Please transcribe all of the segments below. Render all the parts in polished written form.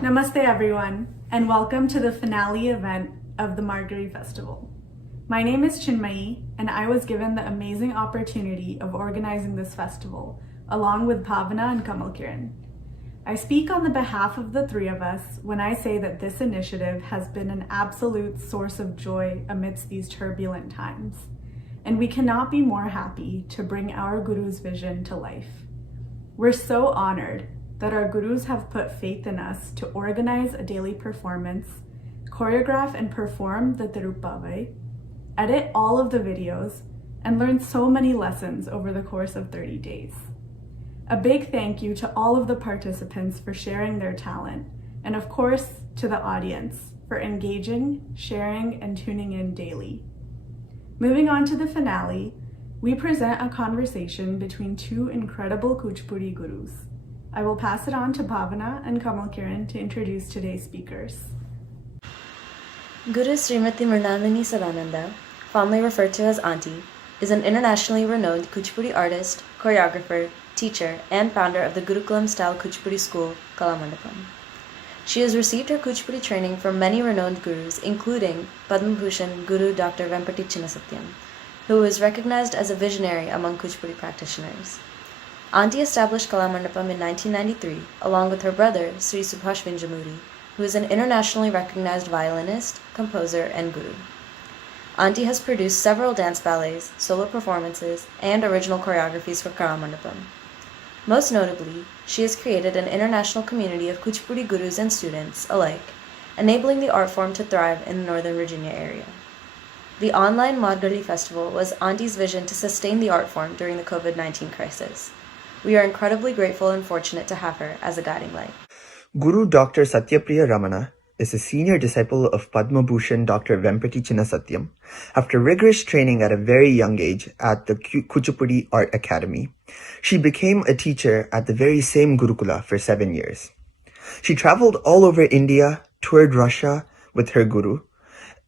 Namaste everyone, and welcome to the finale event of the Margazhi Festival. My name is Chinmayi, and I was given the amazing opportunity of organizing this festival, along with Bhavana and Kamalkiran. I speak on the behalf of the three of us when I say that this initiative has been an absolute source of joy amidst these turbulent times, and we cannot be more happy to bring our Guru's vision to life. We're so honored that our Gurus have put faith in us to organize a daily performance, choreograph and perform the Tirupavai, edit all of the videos, and learn so many lessons over the course of 30 days. A big thank you to all of the participants for sharing their talent, and of course to the audience for engaging, sharing, and tuning in daily. Moving on to the finale, we present a conversation between two incredible Kuchipudi Gurus. I will pass it on to Bhavana and Kamalkiran to introduce today's speakers. Guru Srimati Mrinalini Sadananda, fondly referred to as Auntie, is an internationally renowned Kuchipudi artist, choreographer, teacher, and founder of the Gurukulam-style Kuchipudi school, Kalamandapam. She has received her Kuchipudi training from many renowned gurus, including Padma Bhushan Guru Dr. Vempati Chinnasatyam, who is recognized as a visionary among Kuchipudi practitioners. Auntie established Kalamandapam in 1993, along with her brother, Sri Subhash Vinjamuri, who is an internationally recognized violinist, composer, and guru. Auntie has produced several dance ballets, solo performances, and original choreographies for Kalamandapam. Most notably, she has created an international community of Kuchipudi gurus and students alike, enabling the art form to thrive in the Northern Virginia area. The online Margazhi Festival was Auntie's vision to sustain the art form during the COVID-19 crisis. We are incredibly grateful and fortunate to have her as a guiding light. Guru Dr. Satyapriya Ramana is a senior disciple of Padma Bhushan Dr. Vempati Chinnasatyam. After rigorous training at a very young age at the Kuchipudi Art Academy, she became a teacher at the very same Gurukula for 7 years. She traveled all over India, toured Russia with her guru.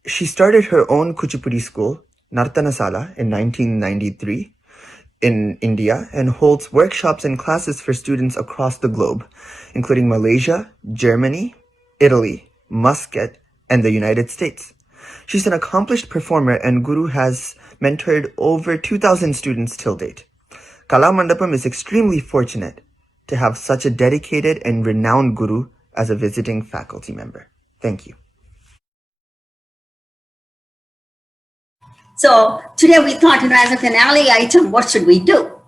She started her own Kuchipudi school, Nartanasala, in 1993. In India and holds workshops and classes for students across the globe, including Malaysia, Germany, Italy, Muscat, and the United States. She's an accomplished performer and Guru has mentored over 2,000 students till date. Kalamandapam is extremely fortunate to have such a dedicated and renowned Guru as a visiting faculty member. Thank you. So today we thought, as a finale item, what should we do?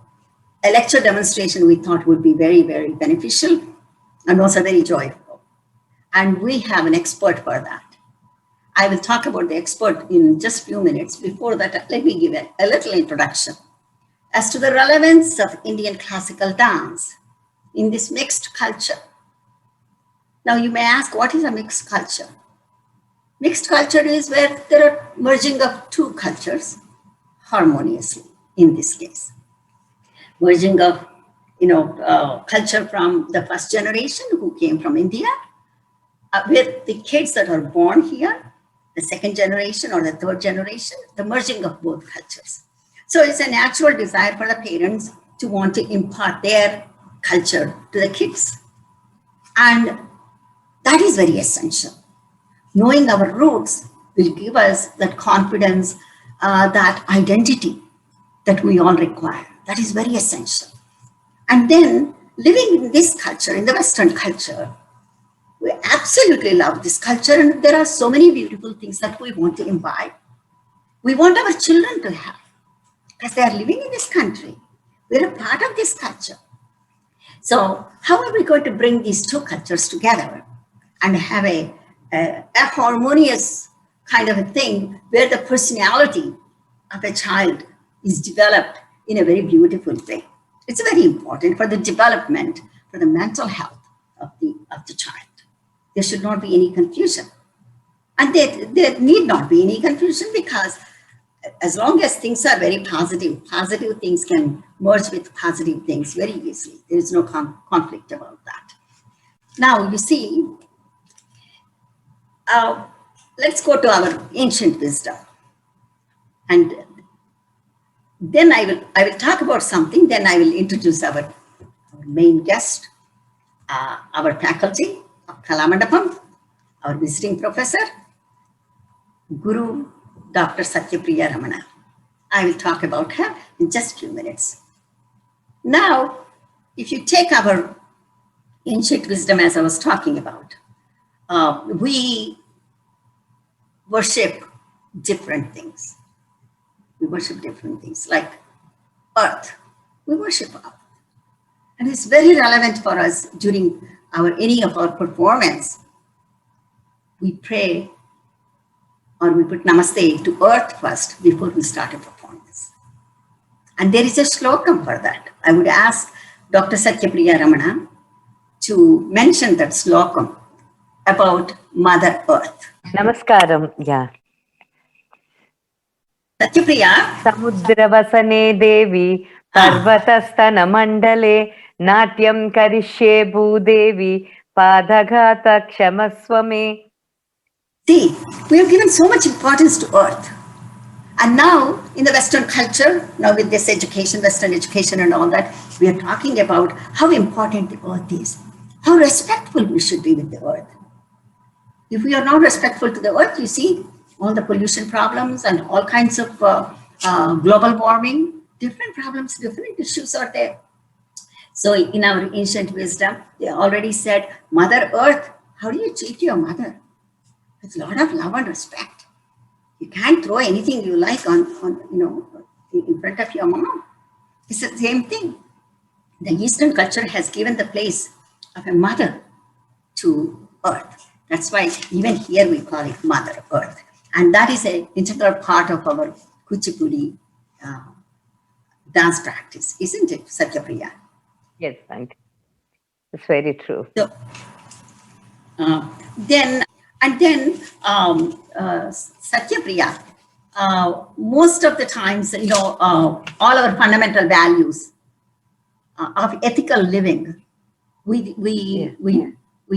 A lecture demonstration we thought would be very, very beneficial and also very joyful. And we have an expert for that. I will talk about the expert in just a few minutes. Before that, let me give a little introduction as to the relevance of Indian classical dance in this mixed culture. Now you may ask, what is a mixed culture? Mixed culture is where there are merging of two cultures harmoniously, in this case. Merging of, culture from the first generation who came from India with the kids that are born here, the second generation or the third generation, the merging of both cultures. So it's a natural desire for the parents to want to impart their culture to the kids. And that is very essential. Knowing our roots will give us that confidence, that identity that we all require. That is very essential. And then living in this culture, in the Western culture, we absolutely love this culture. And there are so many beautiful things that we want to imbibe. We want our children to have, because they are living in this country. We're a part of this culture. So how are we going to bring these two cultures together and have a harmonious kind of a thing where the personality of a child is developed in a very beautiful way? It's very important for the development, for the mental health of the child. There should not be any confusion. And there need not be any confusion, because as long as things are very positive things can merge with positive things very easily. There is no conflict about that. Now, you see, let's go to our ancient wisdom. And then I will talk about something, then I will introduce our main guest, our faculty, of Kalamandapam, our visiting professor, Guru Dr. Satyapriya Ramana. I will talk about her in just a few minutes. Now, if you take our ancient wisdom, as I was talking about, we worship different things. We worship different things like earth. We worship earth. And it's very relevant for us during any of our performance. We pray or we put namaste to earth first before we start a performance. And there is a slokam for that. I would ask Dr. Satyapriya Ramana to mention that slokam about Mother Earth. Namaskaram, yeah. Satyapriya. Samudravasane Devi, Parvatastana Mandale, Natyam Karishye Bhudevi, Padagata Kshamaswame. See, we have given so much importance to earth. And now, in the Western culture, now with this education, Western education and all that, we are talking about how important the earth is, how respectful we should be with the earth. If we are not respectful to the earth, you see all the pollution problems and all kinds of global warming, different problems, different issues are there. So in our ancient wisdom, they already said, Mother Earth, how do you treat your mother? With a lot of love and respect. You can't throw anything you like on in front of your mom. It's the same thing. The Eastern culture has given the place of a mother to earth. That's why even here we call it Mother Earth. And that is an integral part of our Kuchipudi dance practice, isn't it, Satyapriya? Yes, thank you. It's very true. So, then Satyapriya, most of the times, all our fundamental values of ethical living, we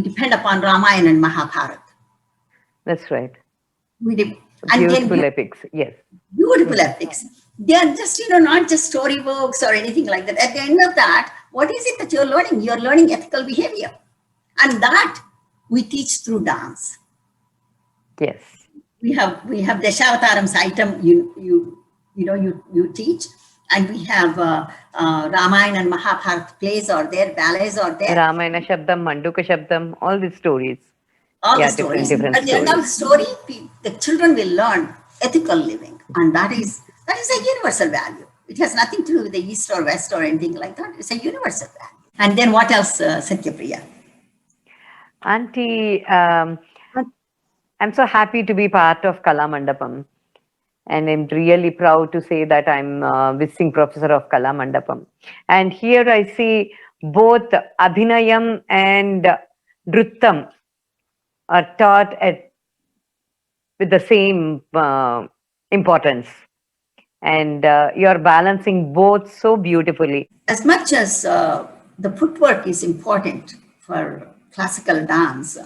depend upon Ramayana and Mahabharata. That's right. Beautiful epics, yes. Beautiful epics. They are just, not just storybooks or anything like that. At the end of that, what is it that you're learning? You're learning ethical behavior. And that we teach through dance. Yes. We have Dashavatarams item you teach, and we have Ramayana and Mahabharata plays are there, ballets are there. Ramayana Shabdam, Manduka Shabdam, all these stories. All the stories. At the end of the story, the children will learn ethical living, and that is a universal value. It has nothing to do with the East or West or anything like that. It's a universal value. And then what else, Satyapriya? Auntie, I'm so happy to be part of Kalamandapam, and I'm really proud to say that I'm visiting professor of Kalamandapam. And here I see both Abhinayam and Nrittam are taught with the same importance. And you're balancing both so beautifully. As much as the footwork is important for classical dance,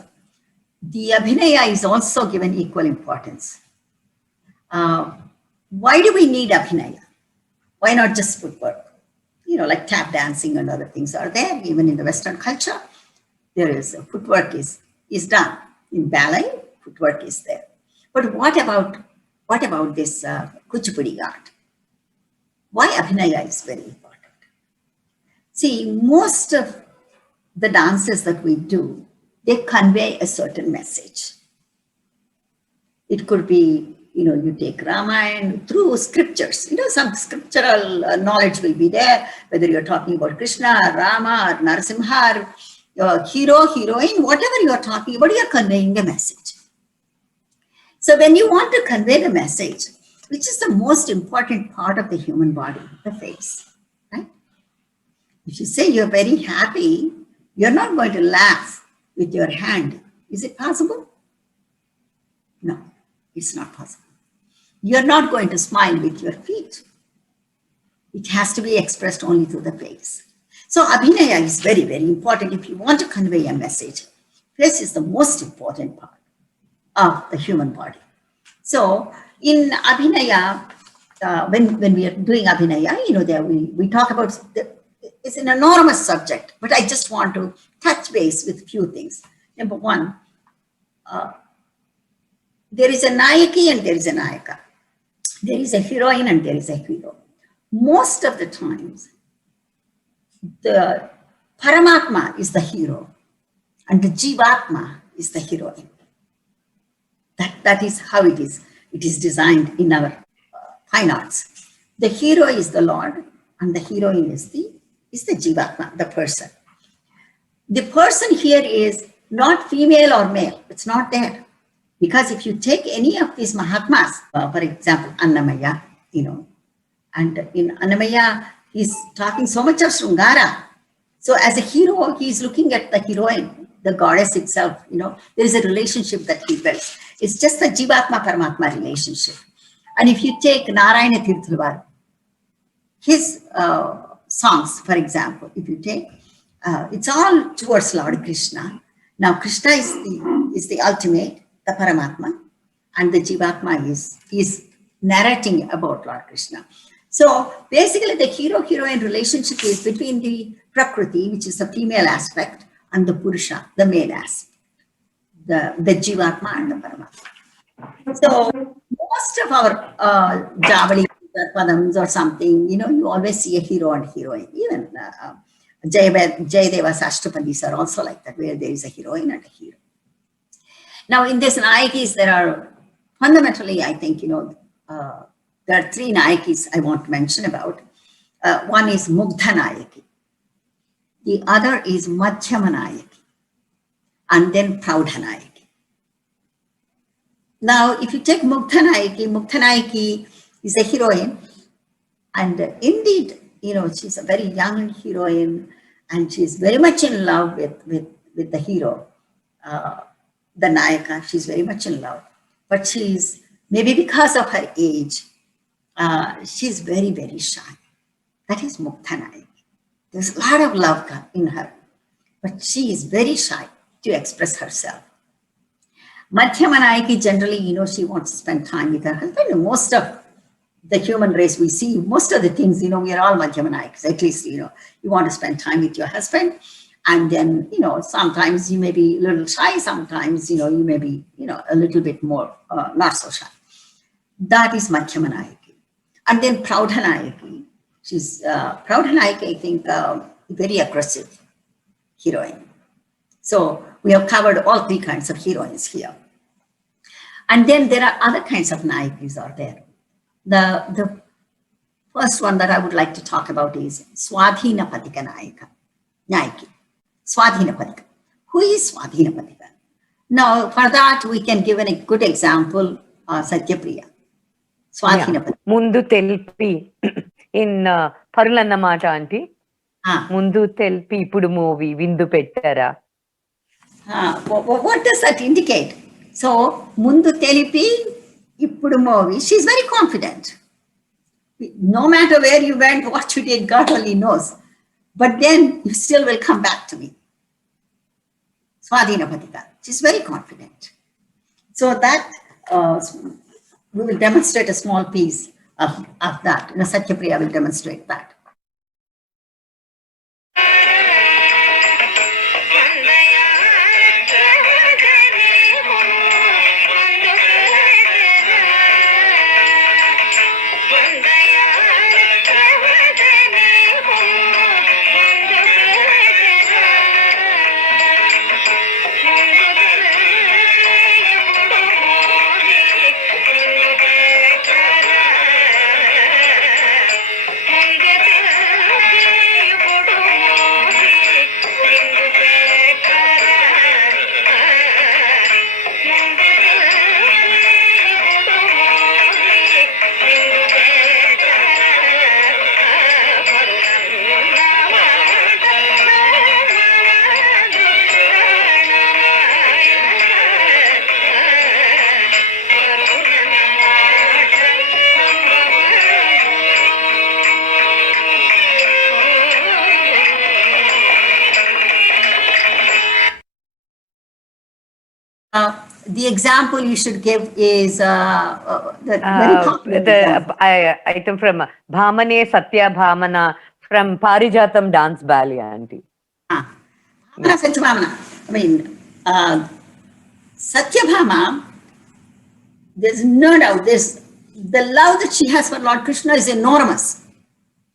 the Abhinaya is also given equal importance. Why do we need Abhinaya? Why not just footwork? Like tap dancing and other things are there. Even in the Western culture, there is footwork is done. In ballet, footwork is there. But what about this Kuchipudi art? Why Abhinaya is very important? See, most of the dances that we do, they convey a certain message. It could be, you take Ramayana through scriptures. Some scriptural knowledge will be there, whether you're talking about Krishna, or Rama, or Narasimha, or hero, heroine, whatever you're talking about, you're conveying a message. So when you want to convey the message, which is the most important part of the human body, the face, right? If you say you're very happy, you're not going to laugh with your hand. Is it possible? No, it's not possible. You're not going to smile with your feet. It has to be expressed only through the face. So Abhinaya is very, very important if you want to convey a message. Face is the most important part of the human body. So in Abhinaya, when we are doing Abhinaya, we talk about, it's an enormous subject, but I just want to touch base with a few things. Number one, there is a Nayaki and there is a Nayika. There is a heroine and there is a hero. Most of the times, the Paramatma is the hero and the Jivatma is the heroine. That is how it is. It is designed in our fine arts. The hero is the Lord and the heroine is the Jivatma, the person. The person here is not female or male. It's not there. Because if you take any of these Mahatmas, for example, Annamaya, and in Annamaya, he's talking so much of Srungara. So as a hero, he's looking at the heroine, the goddess itself, there is a relationship that he builds. It's just a Jivatma Paramatma relationship. And if you take Narayana Tirthalvar, his songs, for example, if you take, it's all towards Lord Krishna. Now, Krishna is the ultimate, the Paramatma, and the Jivatma is narrating about Lord Krishna. So basically, the hero-heroine relationship is between the Prakriti, which is the female aspect, and the Purusha, the male aspect, the Jivatma and the Paramatma. So most of our Javali Padams or something, you always see a hero and heroine. Even Jayadeva's Ashtapadis are also like that, where there is a heroine and a hero. Now, in this Nayikis, there are fundamentally, I think, there are three Nayikis I want to mention about. One is Mugdha Nayika. The other is Madhyama Nayika. And then ProuDha Nayika. Now, if you take Mugdha Nayika is a heroine. And indeed, she's a very young heroine and she's very much in love with the hero, the Nayika. She's very much in love. But she's, maybe because of her age, she's very, very shy. That is Mugdha Nayika. There's a lot of love in her, but she is very shy to express herself. Madhyama Nayika, generally, she wants to spend time with her husband. And most of the human race we see, most of the things, we are all Madhyama Nayikas. At least, you want to spend time with your husband. And then, sometimes you may be a little shy. Sometimes, you may be, a little bit more not so shy. That is Madhyama Nayika. And then ProuDha Nayika. She's, ProuDha Nayika, I think, very aggressive heroine. So we have covered all three kinds of heroines here. And then there are other kinds of Nayikas are there. The first one that I would like to talk about is Swadeenapathika Nayiki. Swadeenapathika. Who is Swadeenapathika? Now, for that, we can give a good example, Satyapriya. Swadeenapathika. Mundu telpi in Parulannamata auntie. Mundu telpi ipudu movie vindu pettara. What does that indicate? So, Mundu telipi Ippudu movie, she's very confident. No matter where you went, what you did, God only knows. But then you still will come back to me. Swadeenapathika. She's very confident. So that we will demonstrate a small piece of that. Satyapriya will demonstrate that. The example you should give is the item from Bhamane Satya Bhamana from Parijatam dance ballet, auntie. Vasanasajja. I mean, Satyabhama, there's no doubt, the love that she has for Lord Krishna is enormous.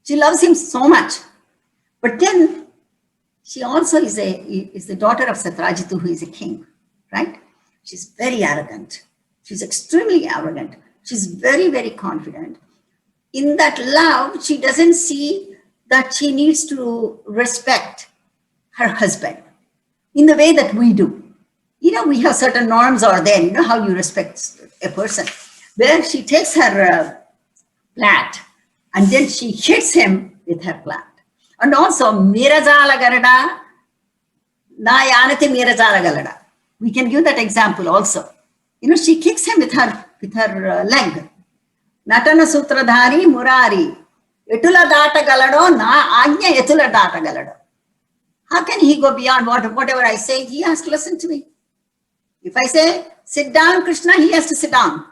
She loves him so much. But then she also is the daughter of Satrajitu, who is a king, right? She's very arrogant. She's extremely arrogant. She's very, very confident. In that love, she doesn't see that she needs to respect her husband in the way that we do. We have certain norms are there, how you respect a person. Where she takes her plat and then she hits him with her plat. And also, Mirajala Garada, Nayanati Mirajala Galada. We can give that example also. She kicks him with her leg. Natana Sutradhari Murari. Etula Data Galado, Na Anya Etula Data Galado. How can he go beyond whatever I say? He has to listen to me. If I say, sit down, Krishna, he has to sit down.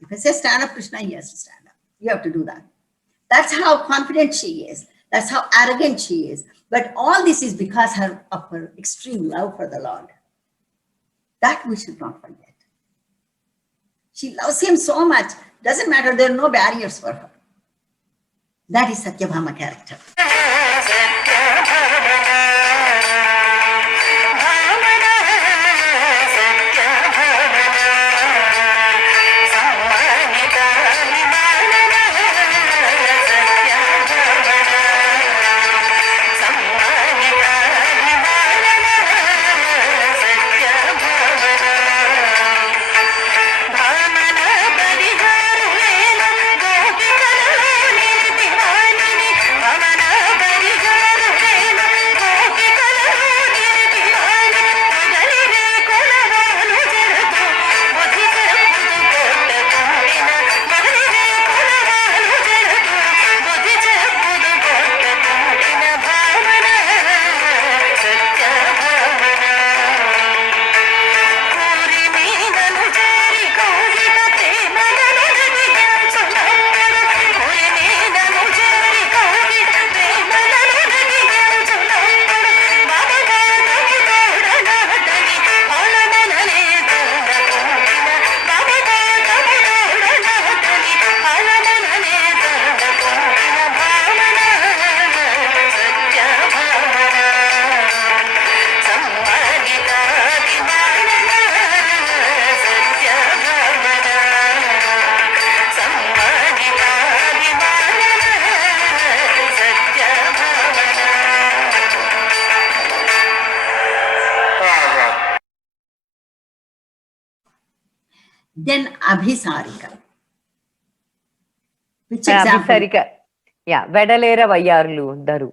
If I say, stand up, Krishna, he has to stand up. You have to do that. That's how confident she is. That's how arrogant she is. But all this is because of her extreme love for the Lord. That we should not forget. She loves him so much. Doesn't matter, there are no barriers for her. That is Satyabhama character. Then Abhisarika. Which example? Abhisarika. Yeah, Vedalera Vayarlu Daru.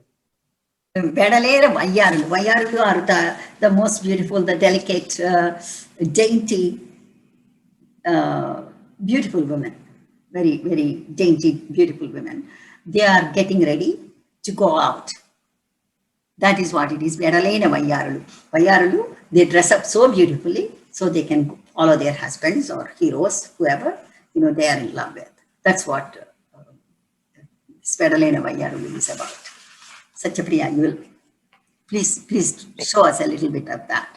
Vedalera Vayarlu. Vayarlu are the most beautiful, the delicate, dainty, beautiful women. Very, very dainty, beautiful women. They are getting ready to go out. That is what it is. Vedalena Vayarlu. Vayarlu, they dress up so beautifully so they can follow their husbands or heroes, whoever, they are in love with. That's what Swadeenapathika Vayarulu is about. Satyapriya, you will please show us a little bit of that.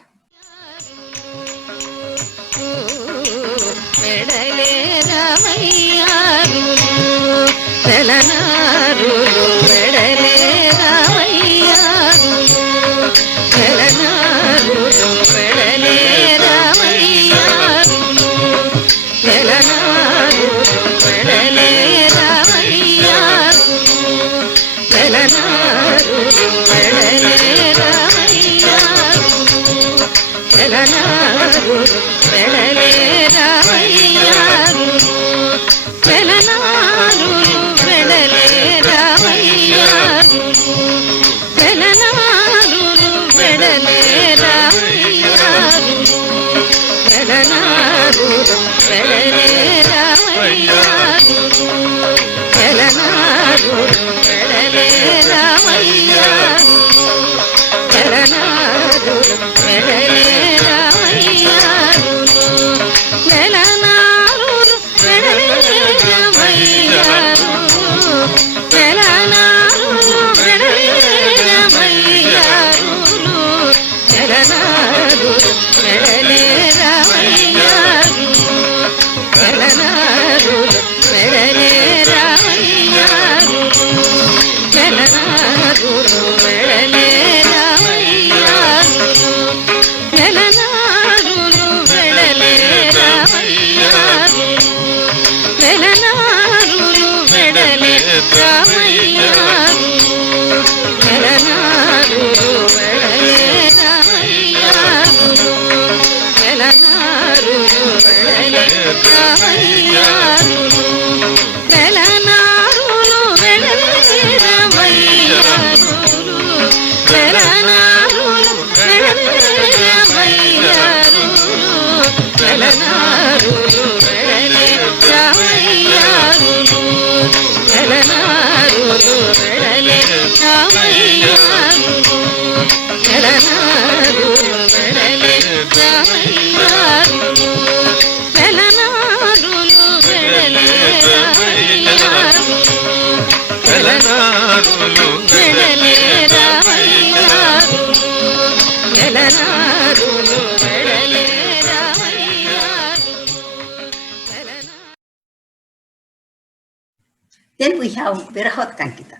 Then we have Virahotkanthita.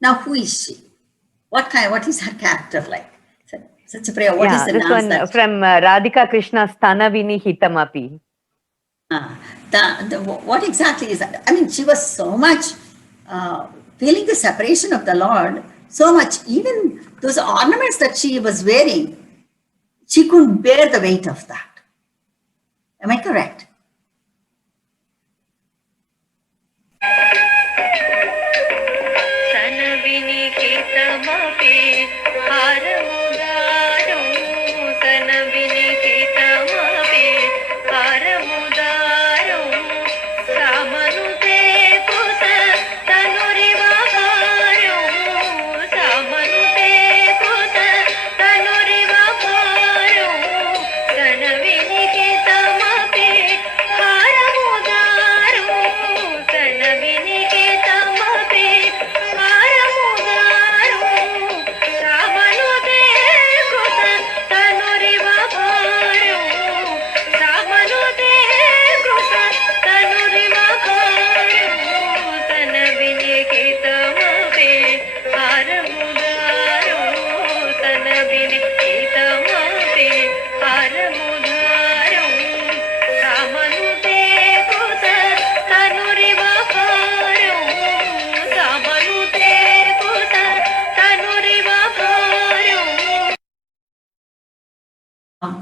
Now, who is she? What is her character like? Satyapriya, what is the this dance one that from Radhika Krishna's Tanavini Hitamapi. What exactly is that? I mean, she was so much feeling the separation of the Lord, so much, even those ornaments that she was wearing, she couldn't bear the weight of that. Am I correct?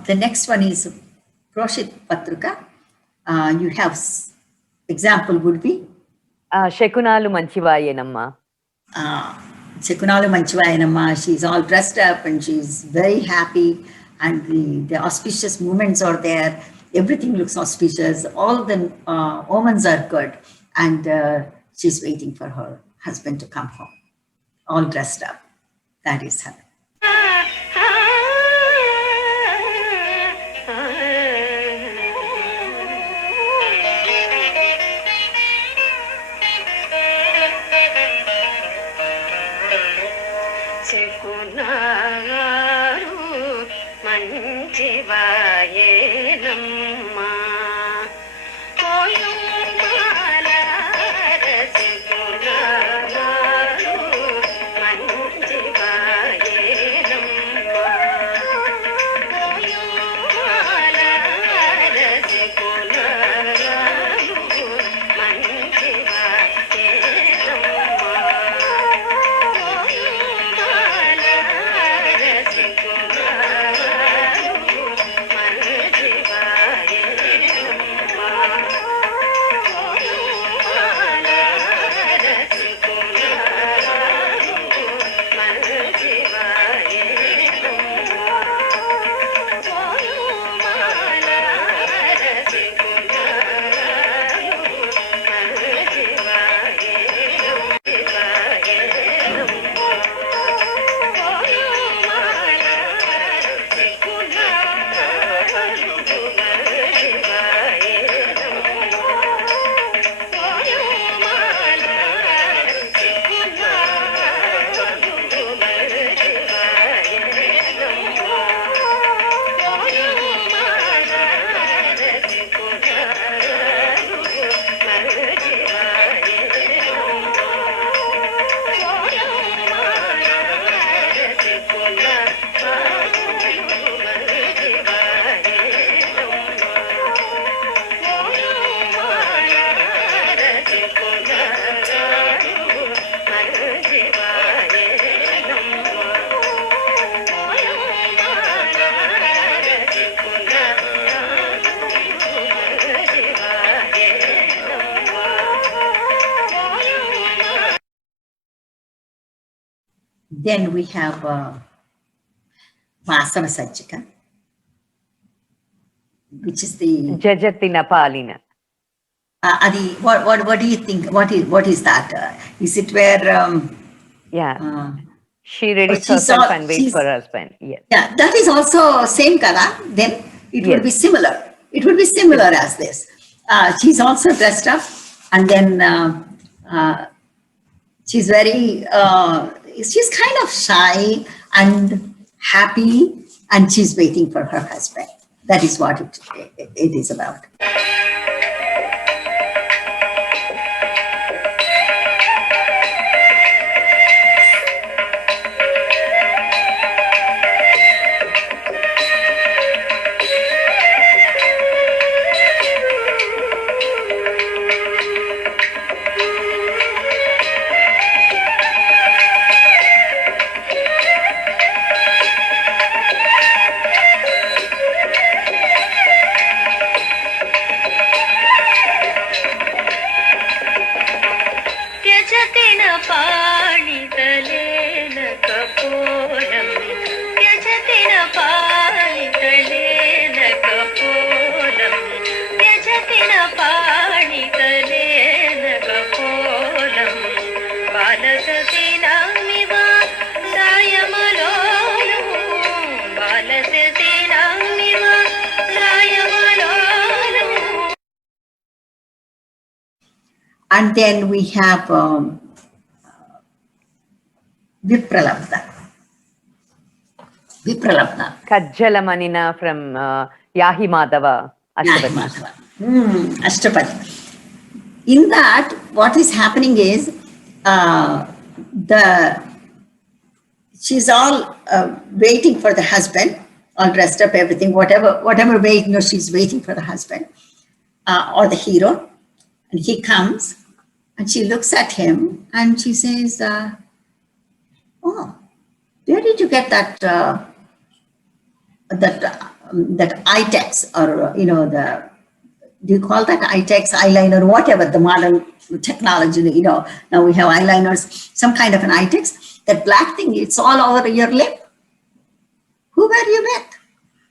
The next one is Proshitpathika. You have example would be Shekunalu Manchivayenamma. Shekunalu Manchivayenamma. She's all dressed up and she's very happy, and the auspicious moments are there. Everything looks auspicious. All the omens are good, and she's waiting for her husband to come home, all dressed up. That is her. then we have Vasanasajja, which is the Jajatina Palina. Adi. What do you think? What is that? Is it where? She readies herself and waits for her husband. Yes. Yeah, that is also same color. Then it would be similar. It would be similar as this. She's also dressed up, and then she's very. She's kind of shy and happy, and she's waiting for her husband. That is what it is about. And then we have Vipralabda. Kajjalamanina from Yahi Madhava Ashtapadi. Ashtapadi. In that, what is happening is she's all waiting for the husband, all dressed up, everything, whatever way, she's waiting for the husband or the hero. And he comes and she looks at him and she says, oh, where did you get that eye-tex, or, do you call that eye-tex, eyeliner, whatever, the modern technology, now we have eyeliners, some kind of an eye-tex, that black thing, it's all over your lip. Who were you with?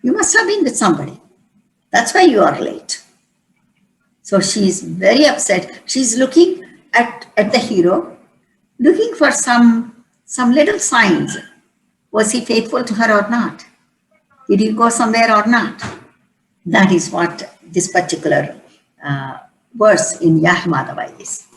You must have been with somebody. That's why you are late. So she's very upset. She's looking at the hero, looking for some little signs. Was he faithful to her or not? Did he go somewhere or not? That is what this particular verse in Yahi is.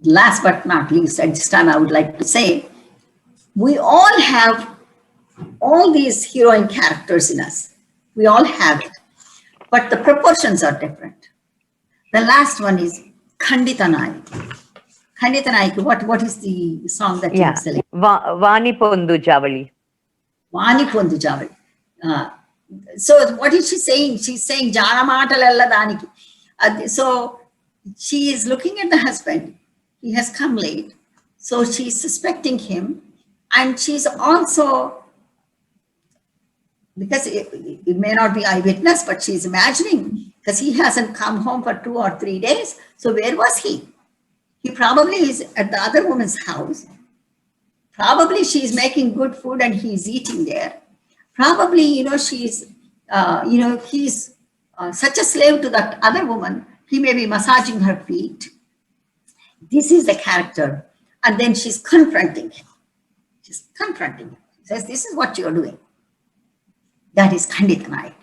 Last but not least, at this time, I would like to say, we all have all these heroine characters in us. We all have it, but the proportions are different. The last one is Khandita Nayika. Khandita Nayika, what is the song that Yeah. you select? Vani Pondu Javali. Vani Pondu Javali. So what is she saying? She's saying Jana Matalalla Daniki. So she is looking at the husband. He has come late. So she's suspecting him. And she's also, because it may not be eyewitness, but she's imagining, because he hasn't come home for 2 or 3 days. So where was he? He probably is at the other woman's house. Probably she's making good food and he's eating there. Probably, she's, he's such a slave to that other woman. He may be massaging her feet. This is the character. And then she's confronting him. She's confronting him. She says, this is what you're doing. That is Khandita Nayika.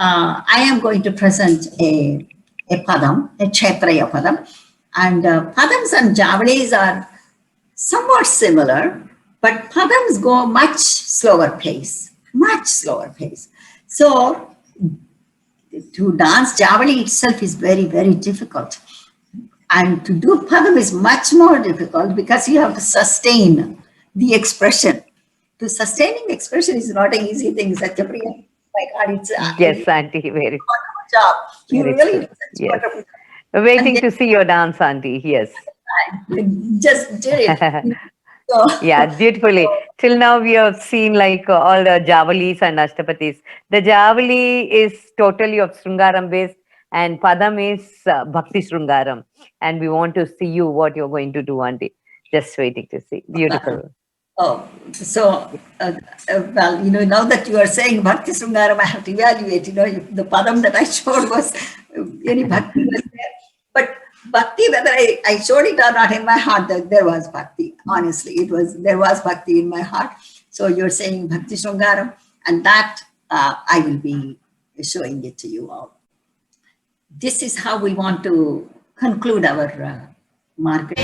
I am going to present a padam, a Kshetraya padam. And padams and javalis are somewhat similar, but padams go much slower pace. So to dance javali itself is very, very difficult. And to do padam is much more difficult because you have to sustain the expression. To sustaining the expression is not an easy thing, Satyapriya. My God, it's Yes, Auntie, very job. You very really true. do such Yes. wonderful. Waiting to see your dance, Auntie. Yes. You just did it. So, Yeah, beautifully. Till now, we have seen like all the Javalis and Ashtapatis. The Javali is totally of Sringaram based, and Padam is Bhakti Sringaram. And we want to see you what you're going to do, Auntie. Just waiting to see. Beautiful. well, well, now that you are saying Bhakti Sringaram, I have to evaluate, if the padam that I showed was, any Bhakti was there. But Bhakti, whether I showed it or not in my heart, there was Bhakti. Honestly, there was Bhakti in my heart. So you're saying Bhakti Sringaram, and that I will be showing it to you all. This is how we want to conclude our market.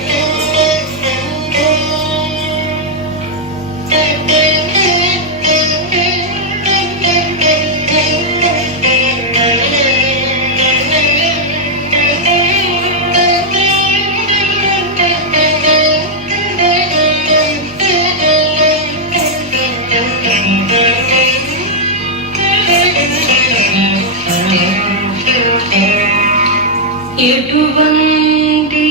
ఎటువంటి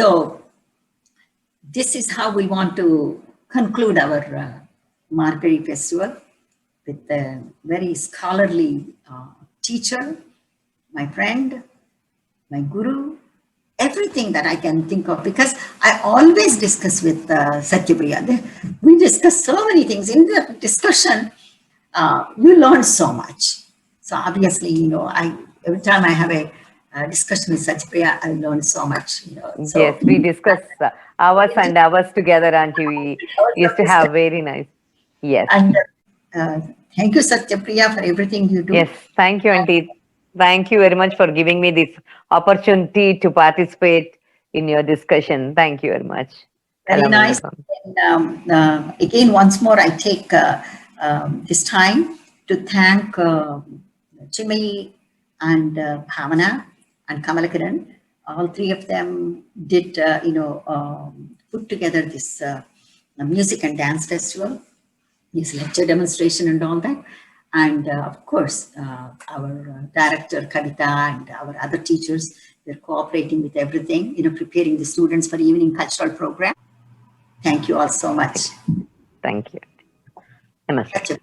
So this is how we want to conclude our Margazhi festival with a very scholarly teacher, my friend, my guru, everything that I can think of, because I always discuss with Satyapriya. We discuss so many things. In the discussion, you learn so much. So obviously, every time I have a discussion with Satyapriya, I learn so much. So, yes, we discuss hours and hours together, Auntie. We used to have very nice. Yes. And thank you, Satyapriya, for everything you do. Yes, thank you, Auntie. Thank you very much for giving me this opportunity to participate in your discussion. Thank you very much. Very nice. And, again, once more, I take this time to thank Chinmayi and Bhavana and Kamalakiran. All three of them did, put together this music and dance festival, this lecture demonstration and all that. And of course, our director, Khandita, and our other teachers, they're cooperating with everything, preparing the students for evening cultural program. Thank you all so much. Thank you. Namaste.